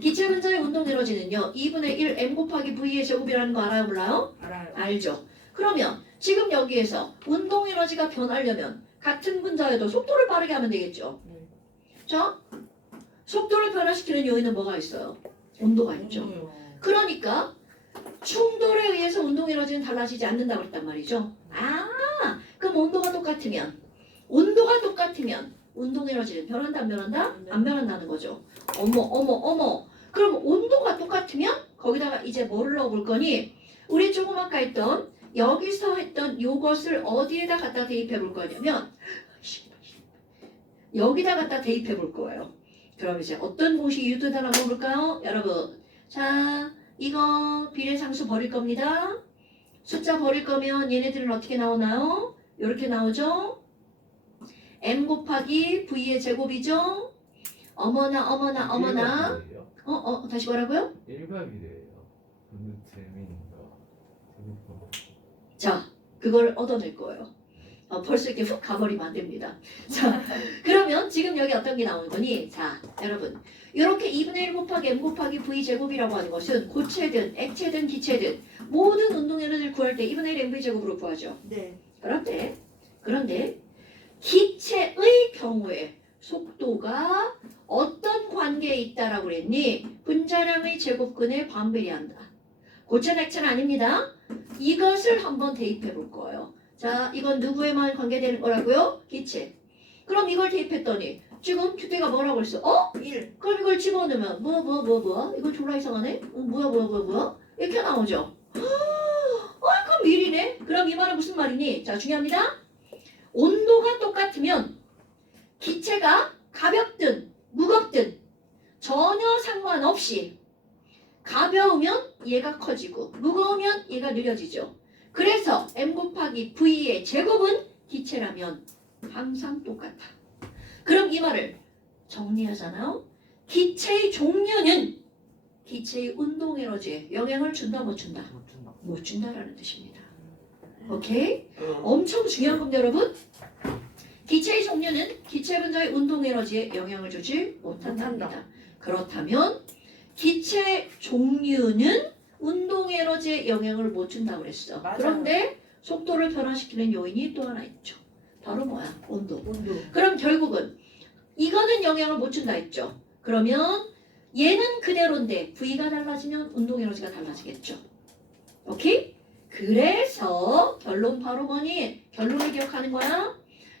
기체 분자의 운동 에너지는요 2분의 1 m 곱하기 v의 제곱이라는 거 알아요 몰라요? 알아요. 알죠. 그러면 지금 여기에서 운동 에너지가 변하려면 같은 분자에도 속도를 빠르게 하면 되겠죠. 자, 속도를 변화시키는 요인은 뭐가 있어요? 온도가 있죠. 그러니까 충돌에 의해서 운동 에너지는 달라지지 않는다고 그랬단 말이죠. 그럼 온도가 똑같으면 운동 에너지는 변한다 안 변한다? 안 변한다는 거죠. 어머. 그럼 온도가 똑같으면 거기다가 이제 뭐를 넣어볼 거니? 우리 조금 아까 했던 여기서 했던 요것을 어디에다 갖다 대입해 볼 거냐면 여기다 갖다 대입해 볼 거예요. 그럼 이제 어떤 공식이 유도되나 한번 볼까요? 여러분 자 이거 비례상수 버릴 겁니다. 숫자 버릴 거면 얘네들은 어떻게 나오나요? 이렇게 나오죠. m 곱하기 v의 제곱이죠. 어머나. 다시 뭐라고요? 1박이래요. 너무 재미있다. 자, 그걸 얻어낼 거예요. 벌써 이렇게 훅 가버리면 안 됩니다. 자, 그러면 지금 여기 어떤 게 나오는 거니? 자, 여러분. 이렇게 2분의 1 곱하기 m 곱하기 v 제곱이라고 하는 것은 고체든 액체든 기체든 모든 운동 에너지를 구할 때 2분의 1 mv 제곱으로 구하죠. 네. 그런데 기체의 경우에 속도가 어떤 관계에 있다라고 그랬니? 분자량의 제곱근에 반비례한다. 고체는 액체는 아닙니다. 이것을 한번 대입해 볼 거예요. 자, 이건 누구에만 관계되는 거라고요? 기체. 그럼 이걸 대입했더니 지금 큐대가 뭐라고 했어? 1. 그럼 이걸 집어넣으면 뭐야? 이거 졸라 이상하네? 뭐야? 이렇게 나오죠. 그럼 밀이네? 그럼 이 말은 무슨 말이니? 자, 중요합니다. 온도가 똑같으면 기체가 가볍든 무겁든 전혀 상관없이 가벼우면 얘가 커지고 무거우면 얘가 느려지죠. 그래서 m 곱하기 v의 제곱은 기체라면 항상 똑같아. 그럼 이 말을 정리하잖아요. 기체의 종류는 기체의 운동 에너지에 영향을 준다 못 준다? 못 준다라는 뜻입니다. 오케이? 엄청 중요한 겁니다 여러분. 기체의 종류는 기체 분자의 운동 에너지에 영향을 주지 못한답니다. 그렇다면 기체 종류는 운동 에너지에 영향을 못 준다고 그랬어. 맞아요. 그런데 속도를 변화시키는 요인이 또 하나 있죠. 바로 뭐야? 온도. 온도. 그럼 결국은 이거는 영향을 못 준다 했죠. 그러면 얘는 그대로인데 V가 달라지면 운동 에너지가 달라지겠죠. 오케이? 그래서 결론 바로 뭐니? 결론을 기억하는 거야.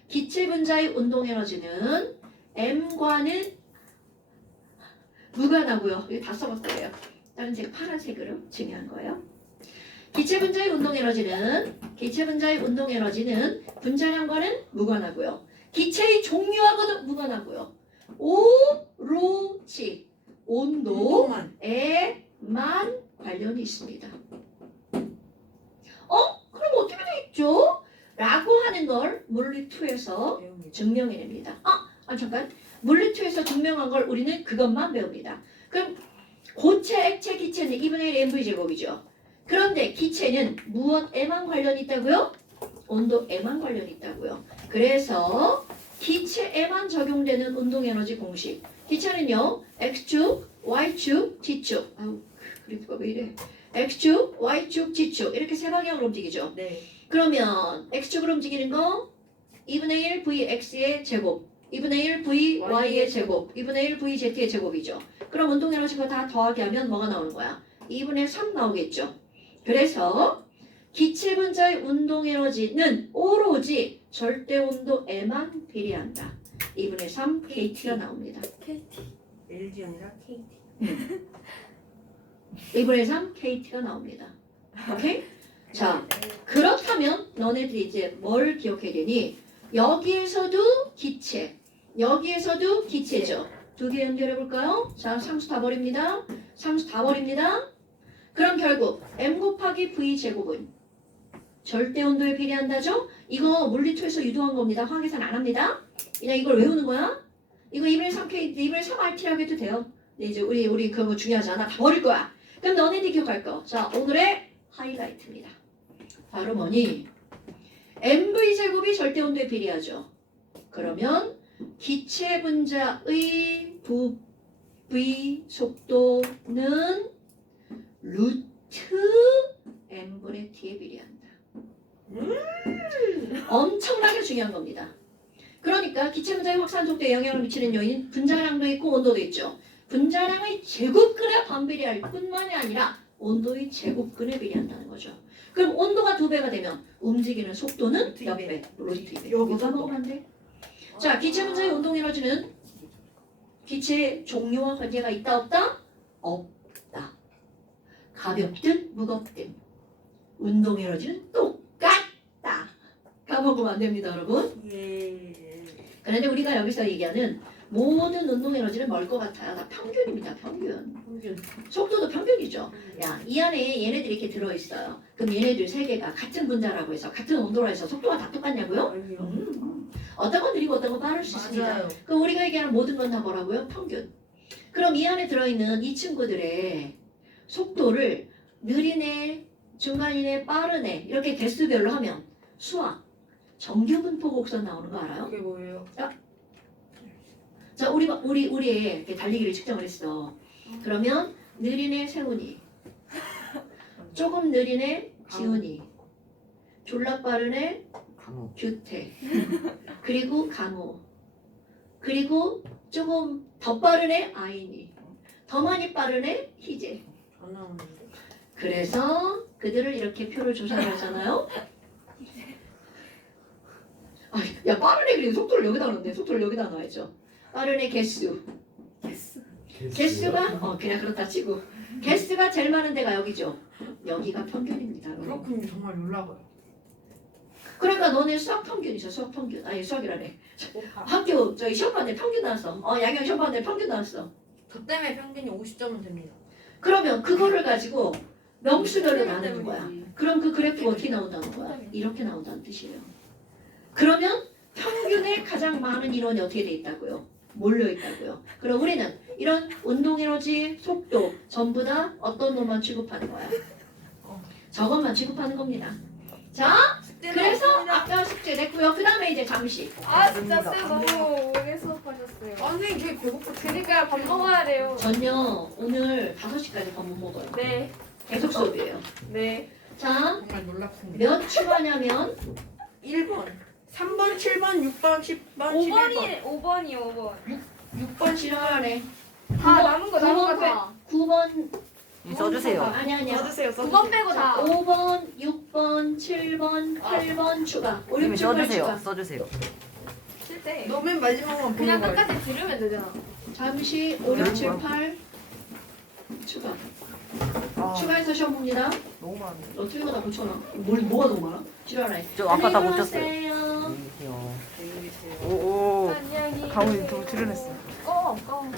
기체 분자의 운동 에너지는 M과는 무관하고요. 이거 다 써볼 거예요. 다른 색 파란색으로 중요한 거예요. 기체 분자의 운동 에너지는 분자량과는 무관하고요. 기체의 종류하고는 무관하고요. 오로지 온도만. 온도에만 관련이 있습니다. 그럼 어떻게 돼 있죠? 라고 하는 걸 물리2에서 배웁니다. 증명해냅니다. 잠깐. 물리2에서 증명한 걸 우리는 그것만 배웁니다. 그럼 고체, 액체, 기체는 2분의 1 mv 제곱이죠. 그런데 기체는 무엇에만 관련이 있다고요? 온도에만 관련이 있다고요. 그래서 기체에만 적용되는 운동 에너지 공식. 기체는요, x축, y축, z축. 아우, 그래프가 왜 이래? x축, y축, z축 이렇게 세 방향으로 움직이죠. 네. 그러면 x축으로 움직이는 거 2분의 1 vx의 제곱, 2분의 1 vy의 제곱, 2분의 1 vz의 제곱이죠. 그럼 운동 에너지가 다 더하기 하면 뭐가 나오는 거야? 2분의 3 나오겠죠. 그래서 기체 분자의 운동 에너지는 오로지 절대 온도에만 비례한다. 2분의 3 kt가 나옵니다. LG 아니라 KT. 2분의 3 kt가 나옵니다. 오케이? 자, 그렇다면 너네들이 이제 뭘 기억해야 되니? 여기에서도 기체, 여기에서도 기체죠. 두 개 연결해 볼까요? 자, 상수 다 버립니다. 상수 다 버립니다. 그럼 결국 m 곱하기 v 제곱은 절대 온도에 비례한다죠? 이거 물리투에서 유도한 겁니다. 화학계산 안 합니다. 그냥 이걸 외우는 거야. 이거 2분의 3k, 2분의 3rt라고 해도 돼요. 근데 이제 우리 그런 거 중요하지 않아. 다 버릴 거야. 그럼 너네들이 기억할 거. 자, 오늘의 하이라이트입니다. 바로 뭐니? mv 제곱이 절대 온도에 비례하죠. 그러면 기체 분자의 v 속도는 루트 m분의 t에 비례한다. 엄청나게 중요한 겁니다. 그러니까 기체 분자의 확산 속도에 영향을 미치는 요인 분자량도 있고 온도도 있죠. 분자량의 제곱근에 반비례할 뿐만이 아니라 온도의 제곱근에 비례한다는 거죠. 그럼 온도가 2배가 되면 움직이는 속도는 루트 몇 2배. 배? 루트 2배. 요거 누가 먹으면 안 돼? 자, 기체 분자의 운동 에너지는 기체의 종류와 관계가 있다 없다? 없다. 가볍든 무겁든 운동 에너지는 똑같다. 까먹으면 안 됩니다, 여러분. 예. 그런데 우리가 여기서 얘기하는 모든 운동 에너지는 뭘 것 같아요? 다 평균입니다, 평균. 평균. 속도도 평균이죠. 야, 이 안에 얘네들이 이렇게 들어있어요. 그럼 얘네들 세 개가 같은 분자라고 해서 같은 온도로 해서 속도가 다 똑같냐고요? 아니요. 어떤 건 느리고 어떤 건 빠를 수 있습니다. 맞아요. 그럼 우리가 얘기하는 모든 건 다 뭐라고요? 평균. 그럼 이 안에 들어있는 이 친구들의 속도를 느린 애, 중간이네, 빠른 애 이렇게 개수별로 하면 수학, 정규분포 곡선 나오는 거 알아요? 그게 뭐예요? 자, 우리의 이렇게 달리기를 측정을 했어. 그러면 느린 애 세훈이, 조금 느린 애 지훈이, 졸라 빠른 애 강호. 규태, 그리고 강호, 그리고 조금 더 빠른 애 아인이, 더 많이 빠른 애 희재. 안 나오는데. 그래서 그들을 이렇게 표를 조사를 하잖아요. 아, 야, 빠른 애 그리고 속도를 여기다 넣는데 속도를 여기다 넣어야죠. 빠른 애 개수. 개수가 그냥 그렇다 치고 개수가 제일 많은 데가 여기죠. 여기가 평균입니다. 여러분. 그렇군요. 정말 놀라워요. 그러니까 너네 수학 평균이죠. 수학 평균. 아니 수학이라네. 학교 저희 시험 봤는데 평균 나왔어. 양형 시험 봤는데 평균 나왔어. 저 때문에 평균이 50점은 됩니다. 그러면 그거를 가지고 명수별로 나누는 거야. 그럼 그 그래프가 어떻게 나온다는 거야? 이렇게 나온다는 뜻이에요. 그러면 평균에 가장 많은 인원이 어떻게 돼 있다고요? 몰려 있다고요. 그럼 우리는 이런 운동 에너지, 속도 전부 다 어떤 놈만 취급하는 거야? 저것만 취급하는 겁니다. 자, 그래서 아까 숙제 냈고요. 그 다음에 이제 잠시. 아 진짜 쌤 너무 오래 수업하셨어요. 선생님 저희 배고파. 그러니까 밥 먹어야 돼요. 전요 오늘 5시까지 밥 못 먹어요. 네, 계속 수업이에요. 네. 자, 정말 놀랍습니다. 몇 추가냐면 1번, 3번, 7번, 6번, 10번, 11번. 5번이요, 5번. 6번 지랄하네. 다 남은 거 남은 거 다. 9번 써주세요. 아니야. 써주세요. 9번 빼고 다. 5번, 6번, 7번, 8번 추가. 5, 6, 선생님 7, 8 써주세요. 추가. 써주세요. 실제. 너 맨 마지막만 그냥 보는 거야. 끝까지 들으면 되잖아. 잠시 5, 6, 7, 8 추가. 아, 추가해서 시험 봅니다. 너무 많은데. 너 틀리고 다 고쳐놔. 뭐가 너무 많아? 지랄하네. 저 아까 다 안녕히 고쳤어요. 가세요. 안녕히 계세요. 안녕히 계세요. 오오. 안녕히. 강훈이 또 출연했어. 꺼, 꺼.